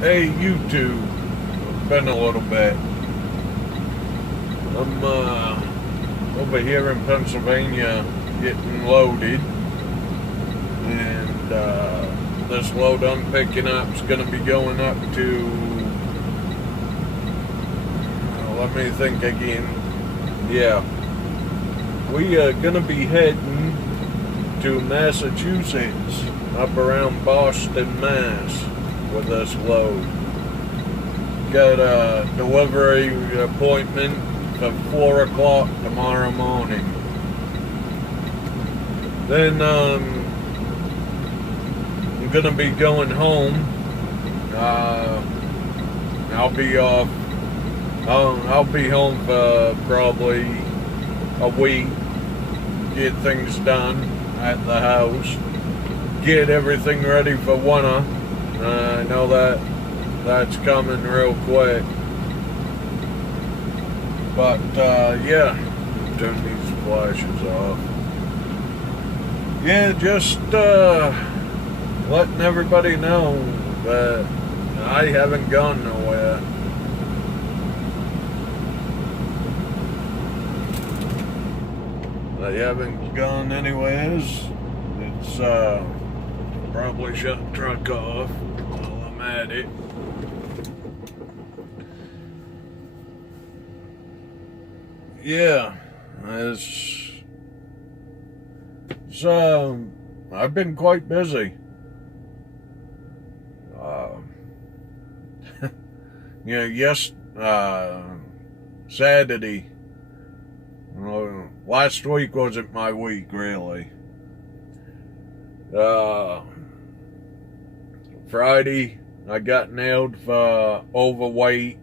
Hey, YouTube. Been a little bit. I'm over here in Pennsylvania getting loaded, and this load I'm picking up is going to be going up to. Let me think again. Yeah, we are going to be heading to Massachusetts, up around Boston, Mass, with this load. Got a delivery appointment at 4 o'clock tomorrow morning. Then I'm gonna be going home. I'll be off. I'll be home for probably a week. Get things done at the house. Get everything ready for winter. I know that's coming real quick. But yeah, turn these flashes off. Yeah, just letting everybody know that I haven't gone nowhere. I haven't gone anywheres. It's probably shut the truck off while I'm at it. Yeah, so I've been quite busy. Uh, yes, Saturday. Last week wasn't my week, really. Friday, I got nailed for overweight.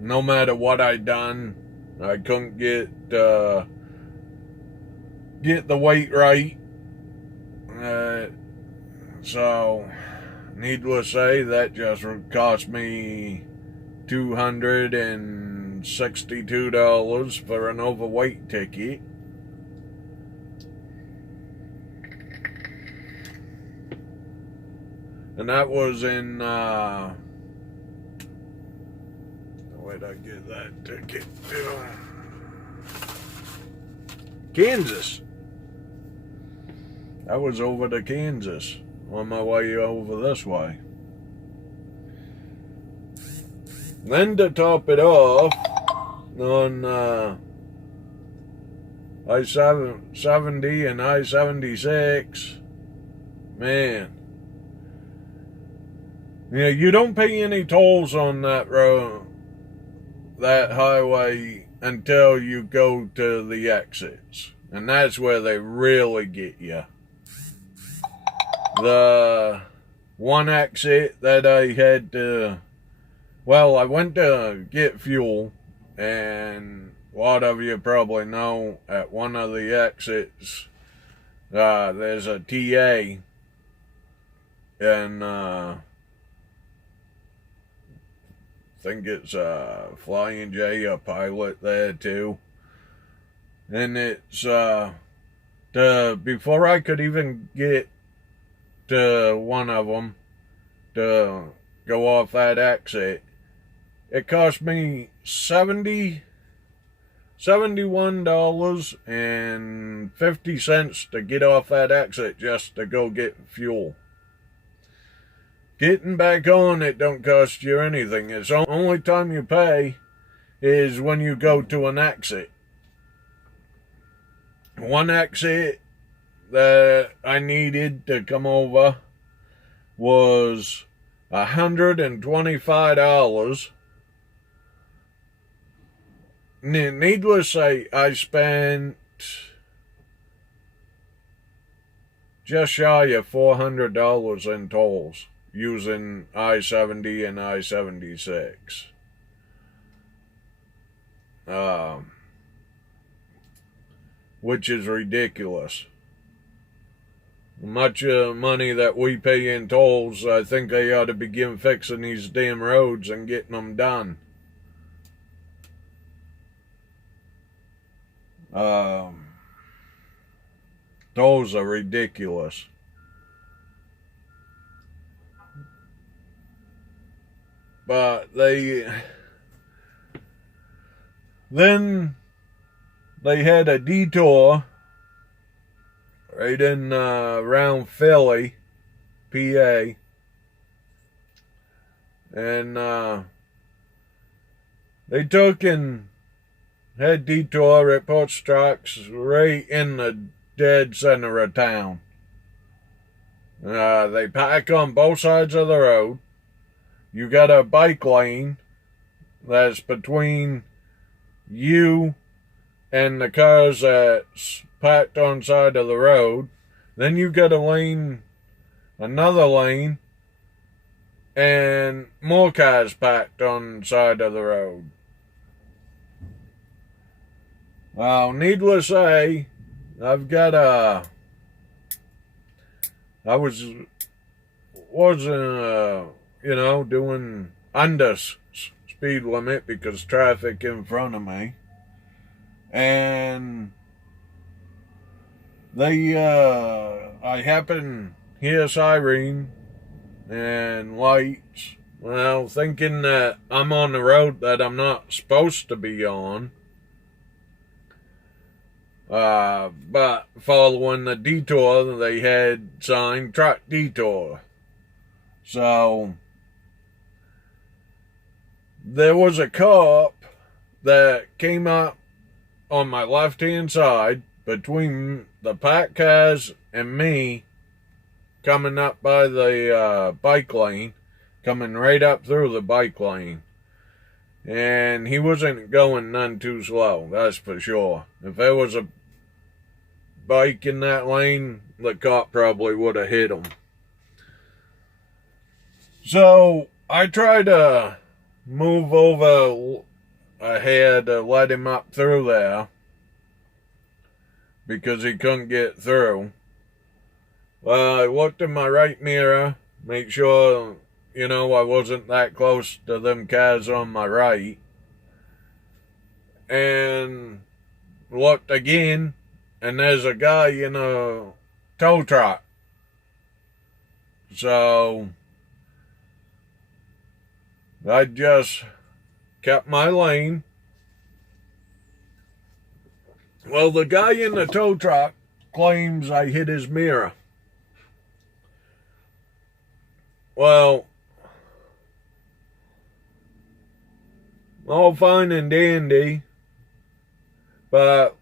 No matter what I done, I couldn't get the weight right. So, needless to say, that just cost me $262 for an overweight ticket. And that was in, where'd I get that ticket? Kansas. I was over to Kansas on my way over this way. Then to top it off, on I-70 and I-76, man, you don't pay any tolls on that road, that highway, until you go to the exits. And that's where they really get you. The one exit that I had to, I went to get fuel, and a lot of you probably know at one of the exits, there's a TA, and I think it's a Flying J, a pilot there too. And it's before I could even get to one of them to go off that exit, it cost me $71.50 to get off that exit just to go get fuel. Getting back on, it don't cost you anything. It's the only time you pay is when you go to an exit. One exit that I needed to come over was $125. Needless to say, I spent just shy of $400 in tolls using I-70 and I-76. Which is ridiculous. Much money that we pay in tolls, I think they ought to begin fixing these damn roads and getting them done. Tolls are ridiculous. But then they had a detour right in around Philly, PA, and they took and had detour. It puts trucks right in the dead center of town. They pack on both sides of the road. You got a bike lane that's between you and the cars that's packed on side of the road. Then you got another lane, and more cars packed on side of the road. Well, needless to say, I wasn't doing under speed limit because traffic in front of me, and I happened to hear siren and lights. Well, thinking that I'm on the road that I'm not supposed to be on. But following the detour, they had signed truck detour. So there was a cop that came up on my left-hand side between the packed cars and me, coming up by the bike lane, coming right up through the bike lane. And he wasn't going none too slow, that's for sure. If there was a bike in that lane, the cop probably would have hit him. So I tried to move over ahead to let him up through there because he couldn't get through. Well, I looked in my right mirror, make sure, I wasn't that close to them cars on my right, and looked again, and there's a guy in a tow truck. So I just kept my lane. Well, the guy in the tow truck claims I hit his mirror. Well, all fine and dandy, but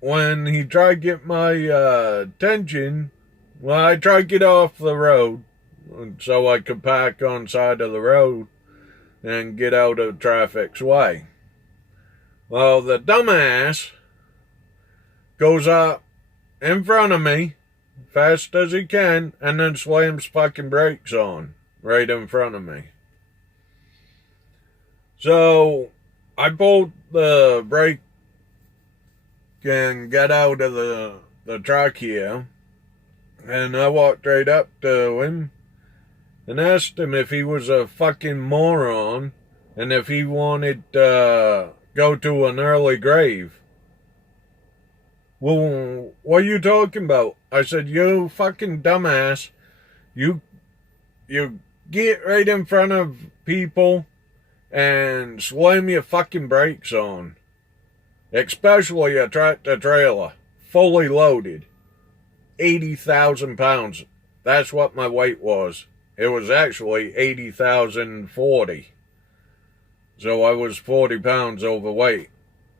when he tried to get my attention, well, I tried to get off the road so I could park on side of the road and get out of traffic's way. Well, the dumbass goes up in front of me fast as he can and then slams fucking brakes on right in front of me. So I pulled the brake and got out of the truck here, and I walked right up to him and asked him if he was a fucking moron and if he wanted to go to an early grave. Well, what are you talking about? I said, you fucking dumbass. You get right in front of people and slam your fucking brakes on. Especially a tractor trailer, fully loaded. 80,000 pounds. That's what my weight was. It was actually 80,040. So I was 40 pounds overweight.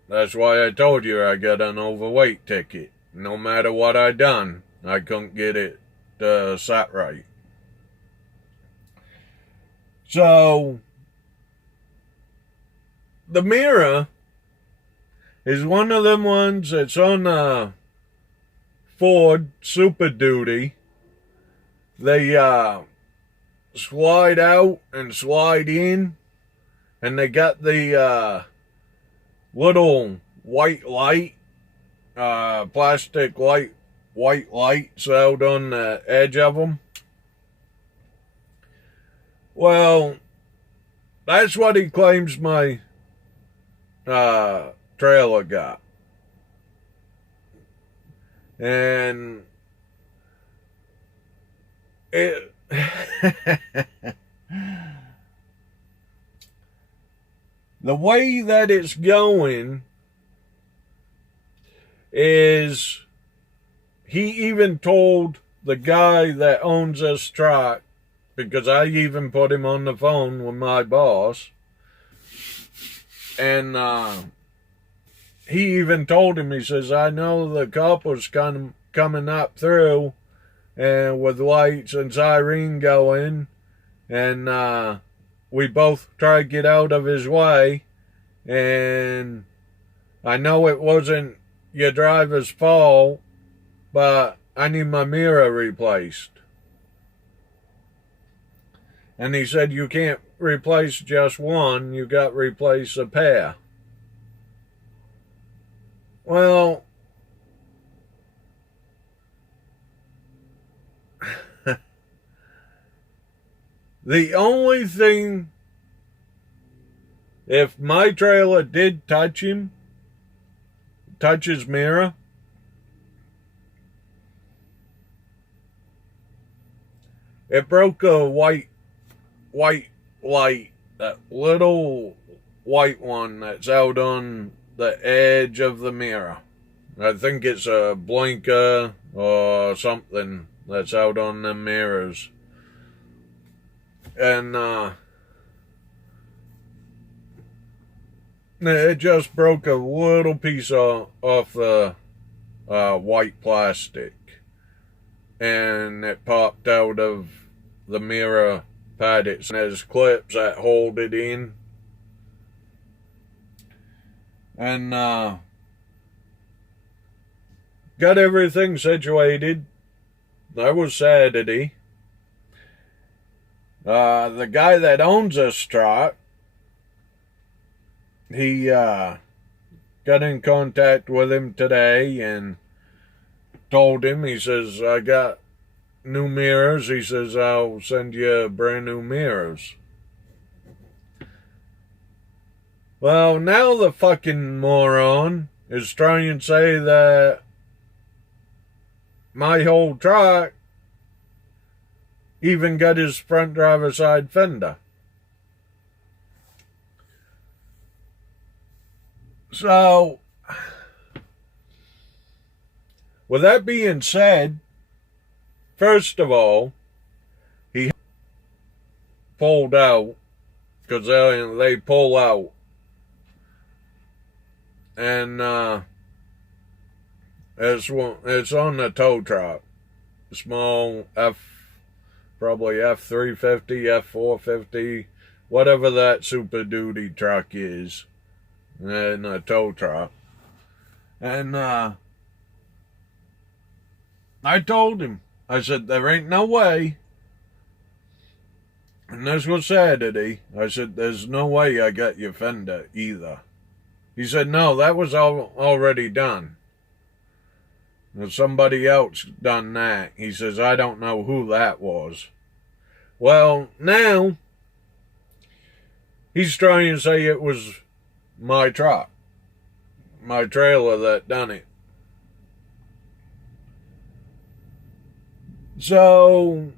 That's why I told you I got an overweight ticket. No matter what I done, I couldn't get it sat right. So, the mirror is one of them ones that's on Ford Super Duty. They slide out and slide in, and they got the little white light, plastic white lights out on the edge of them. Well, that's what he claims my trailer got. And it The way that it's going is he even told the guy that owns this truck, because I even put him on the phone with my boss, and he even told him, he says, I know the cop was coming up through and with lights and siren going, and we both tried to get out of his way, and I know it wasn't your driver's fault, but I need my mirror replaced. And he said, you can't replace just one, you got to replace a pair. Well, the only thing, if my trailer did touch his mirror, it broke a white light, that little white one that's out on the edge of the mirror. I think it's a blinker or something that's out on the mirrors. And it just broke a little piece off the white plastic, and it popped out of the mirror paddocks, and there's clips that hold it in. And got everything situated. That was Saturday. The guy that owns this truck, he got in contact with him today and told him, he says, I got new mirrors. He says, I'll send you brand new mirrors. Well, now the fucking moron is trying to say that my whole truck even got his front driver's side fender. So, with that being said, first of all, he pulled out, because they pull out. And it's on the tow truck. Small probably F350, F450, whatever that Super Duty truck is, in a tow truck. And I told him, I said, there ain't no way, and this was Saturday, I said, there's no way I got your fender either. He said, no, that was already done. Somebody else done that. He says, I don't know who that was. Well, now, he's trying to say it was my truck, my trailer that done it. So,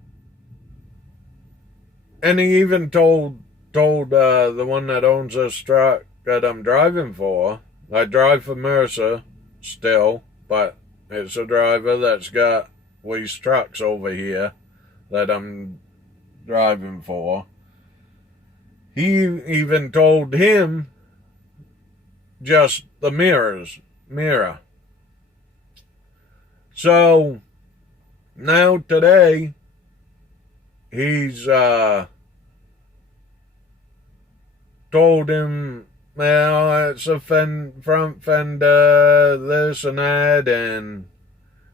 and he even told the one that owns this truck that I'm driving for, I drive for Mercer still, but it's a driver that's got leased trucks over here that I'm driving for. He even told him just the mirror. So now today he's told him, well, it's a front fender, this and that, and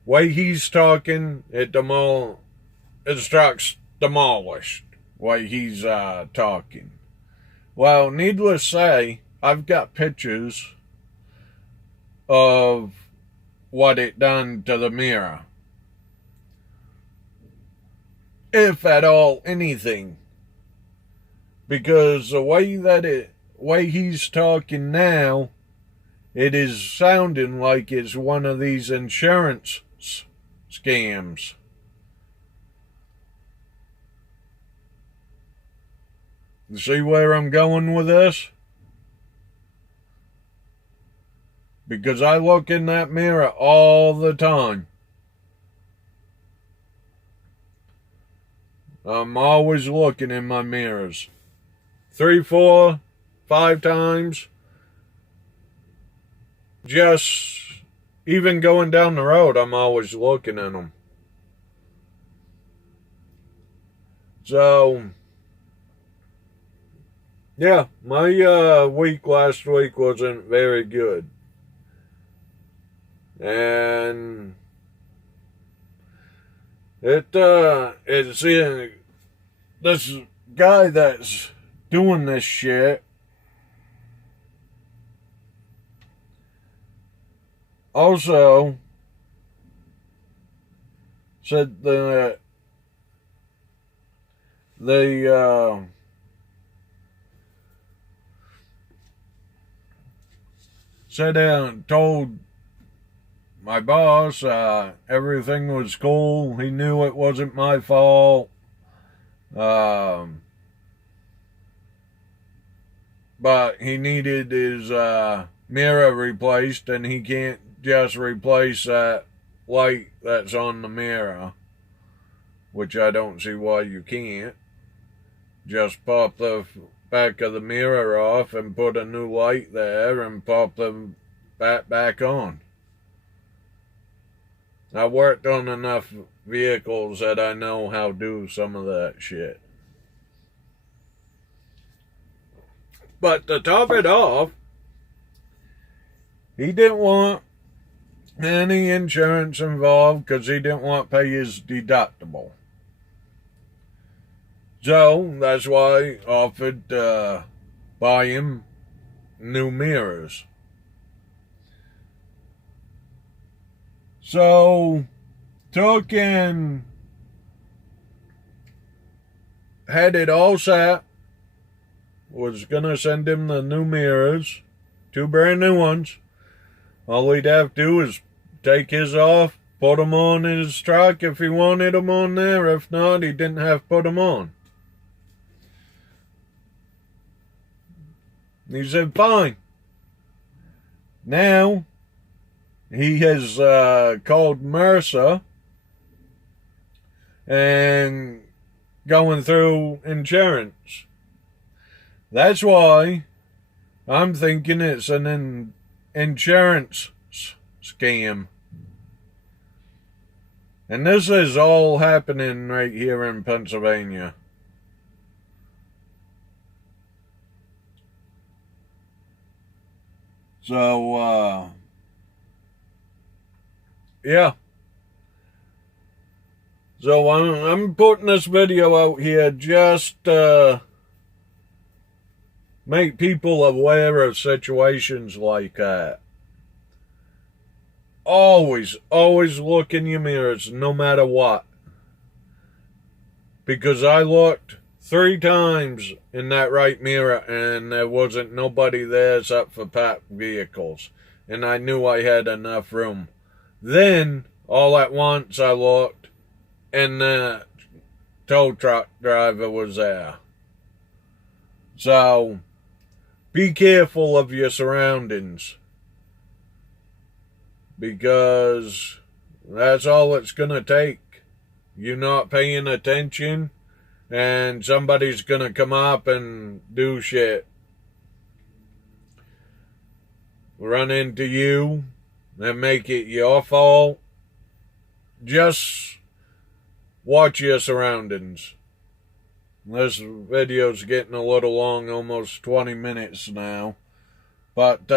way he's talking, his truck's demolished, way he's talking. Well, needless to say, I've got pictures of what it done to the mirror. If at all anything. Because the way he's talking now, it is sounding like it's one of these insurance scams. You see where I'm going with this? because I look in that mirror all the time. I'm always looking in my mirrors. 3, 4, 5 times. Just even going down the road, I'm always looking in them. So, yeah, my week last week wasn't very good. And it's in this guy that's doing this shit also said that they told my boss everything was cool. He knew it wasn't my fault. But he needed his mirror replaced, and he can't just replace that light that's on the mirror, which I don't see why you can't. Just pop the back of the mirror off and put a new light there and pop them back on. I worked on enough vehicles that I know how to do some of that shit. But to top it off, he didn't want any insurance involved because he didn't want to pay his deductible. So that's why I offered to buy him new mirrors. So took and had it all set. Was gonna send him the new mirrors, 2 brand new ones. All he'd have to do is take his off, put them on his truck if he wanted them on there. If not, he didn't have to put them on. He said, fine. Now, he has called Mercer and going through insurance. That's why I'm thinking it's an insurance scam. And this is all happening right here in Pennsylvania. So, yeah. So I'm putting this video out here just make people aware of situations like that. Always look in your mirrors, no matter what. Because I looked 3 times in that right mirror and there wasn't nobody there except for parked vehicles. And I knew I had enough room. Then, all at once, I looked and the tow truck driver was there. So, be careful of your surroundings. Because that's all it's going to take. You're not paying attention and somebody's going to come up and do shit. Run into you and make it your fault. Just watch your surroundings. This video's getting a little long, almost 20 minutes now. But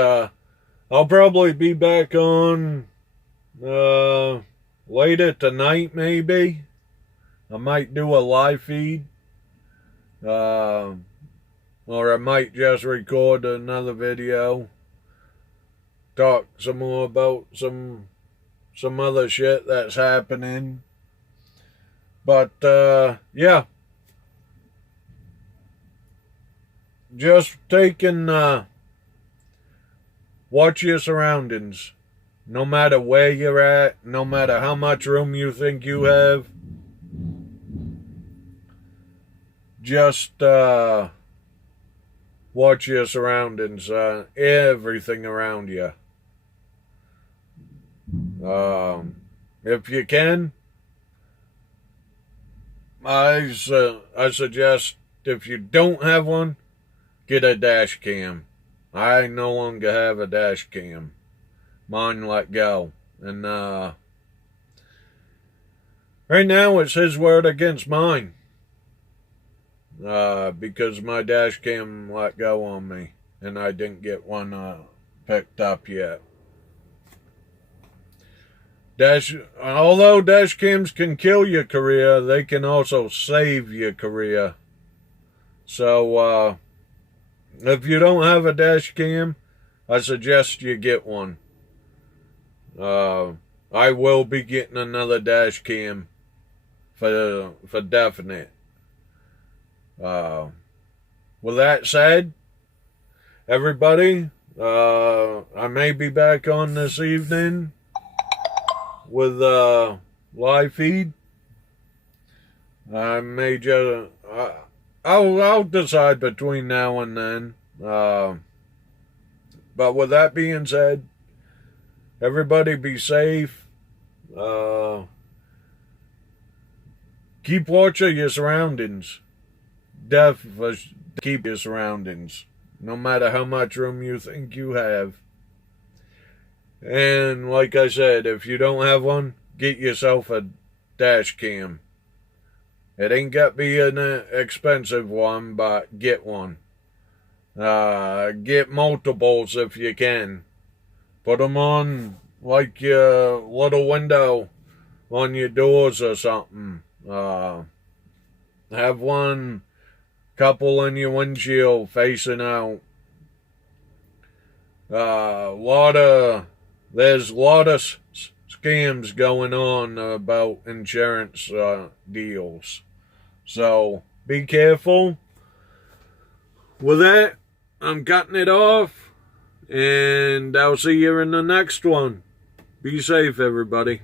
I'll probably be back on later tonight, maybe. I might do a live feed. Or I might just record another video. Talk some more about some other shit that's happening. But, yeah. Just taking, watch your surroundings. No matter where you're at, no matter how much room you think you have. Just, watch your surroundings, everything around you. If you can, I suggest if you don't have one, get a dash cam. I no longer have a dash cam. Mine let go. And right now it's his word against mine. Because my dash cam let go on me. And I didn't get one picked up yet. Although dash cams can kill your career, they can also save your career. So, if you don't have a dash cam, I suggest you get one. I will be getting another dash cam for definite. With that said, everybody, I may be back on this evening with live feed. I may just I'll decide between now and then. But with that being said, everybody be safe. Keep watch of your surroundings. Keep your surroundings, no matter how much room you think you have. And like I said, if you don't have one, get yourself a dash cam. It ain't got to be an expensive one, but get one. Get multiples if you can. Put them on like your little window on your doors or something. Have one couple in your windshield facing out. There's a lot of scams going on about insurance deals. So be careful. With that, I'm cutting it off. And I'll see you in the next one. Be safe, everybody.